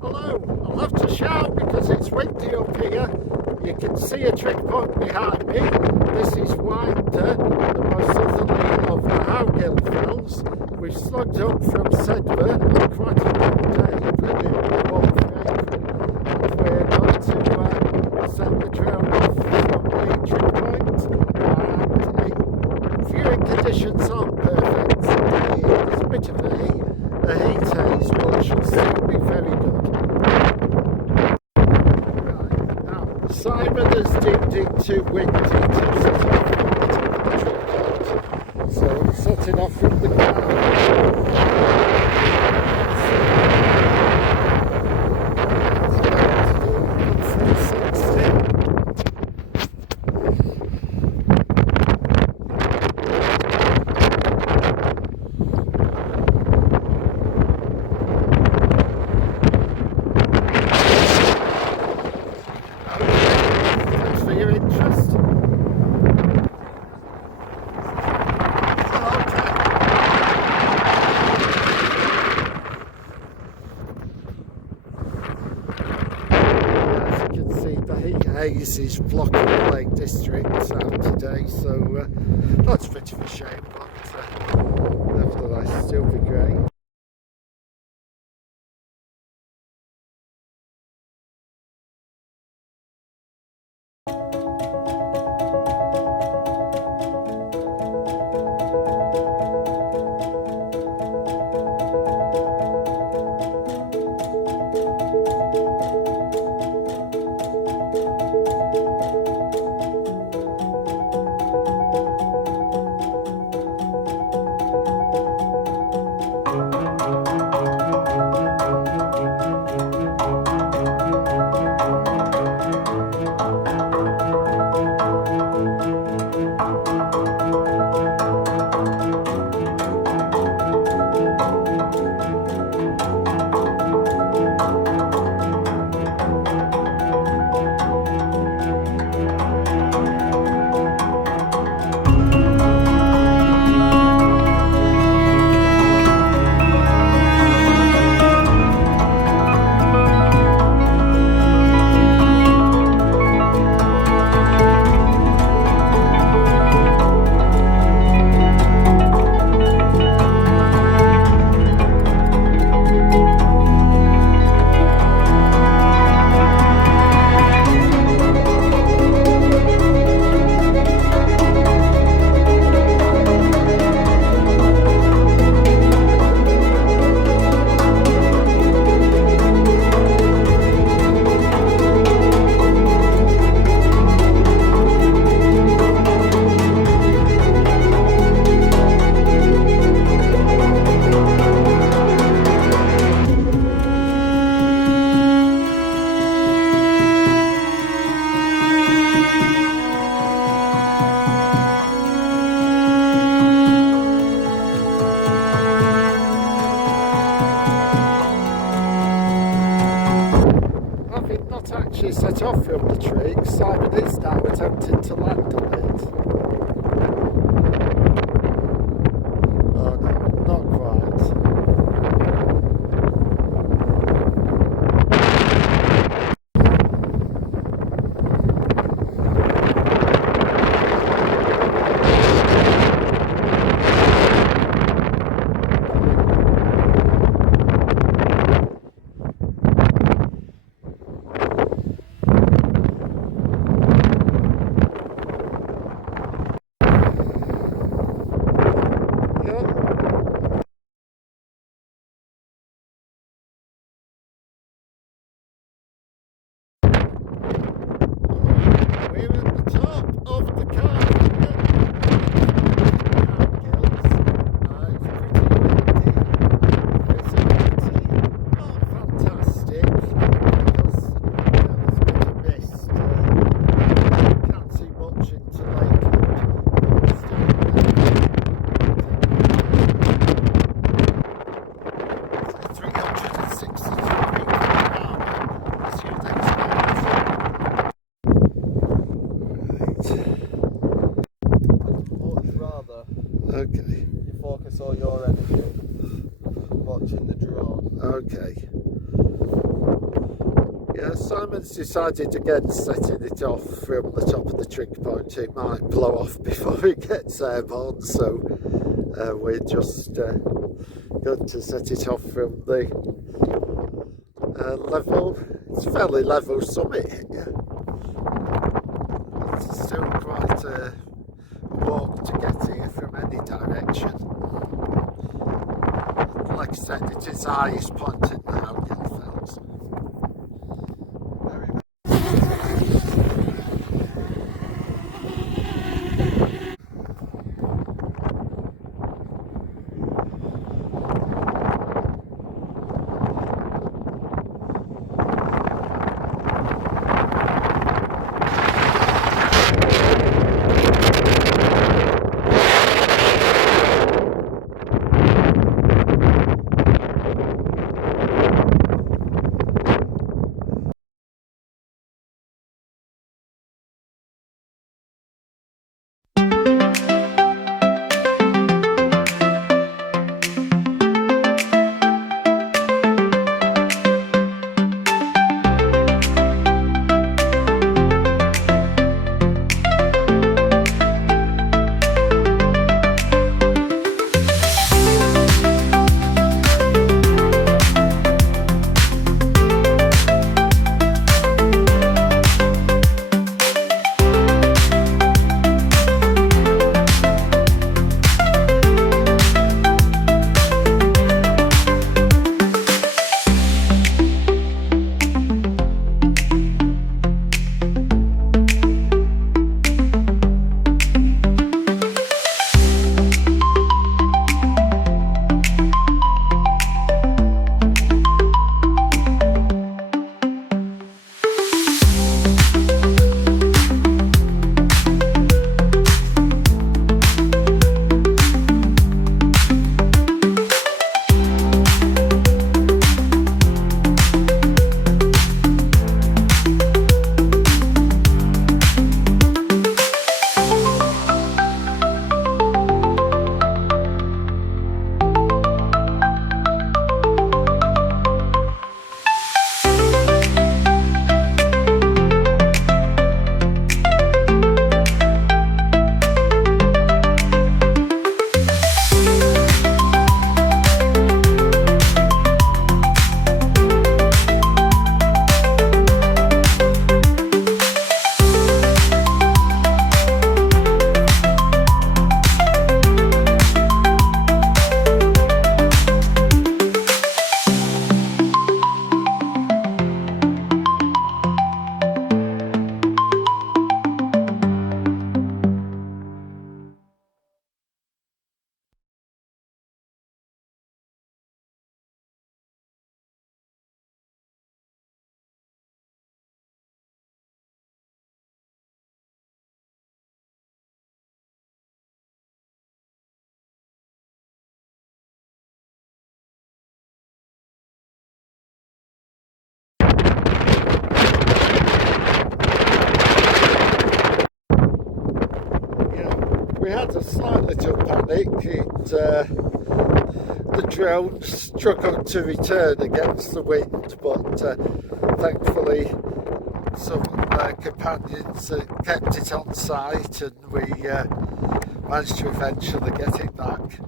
Hello, I'll have to shout because it's windy up here. You can see a trig point behind me. This is Winder, the most southerly of the Howgills fells. We've slugged up from Sedber on quite a long day, brilliantly warm for April. And we're going to set the trail off from the trig point. And viewing conditions aren't perfect. There's a bit of a heat haze, but it should still be very good. Simon has deemed it too windy to set off from the trig point, so I'm setting off from the ground. Your interest. As you can see, the heat haze is blocking the Lake District out today, so that's a bit of a shame, but nevertheless, still be great. Not actually set off from the Trigs, Simon is now attempting to land on it. Oh no, not quite. Okay. You focus all your energy watching the drone. Okay. Yeah, Simon's decided against setting it off from the top of the trig point. It might blow off before it gets airborne, so we're just going to set it off from the level. It's a fairly level summit here. It's still quite a walk to get here from any direction. Like I said, it is the highest point in the Howgills Fells. We had a slight little panic. The drone struggled to return against the wind, but thankfully some companions kept it on site, and we managed to eventually get it back.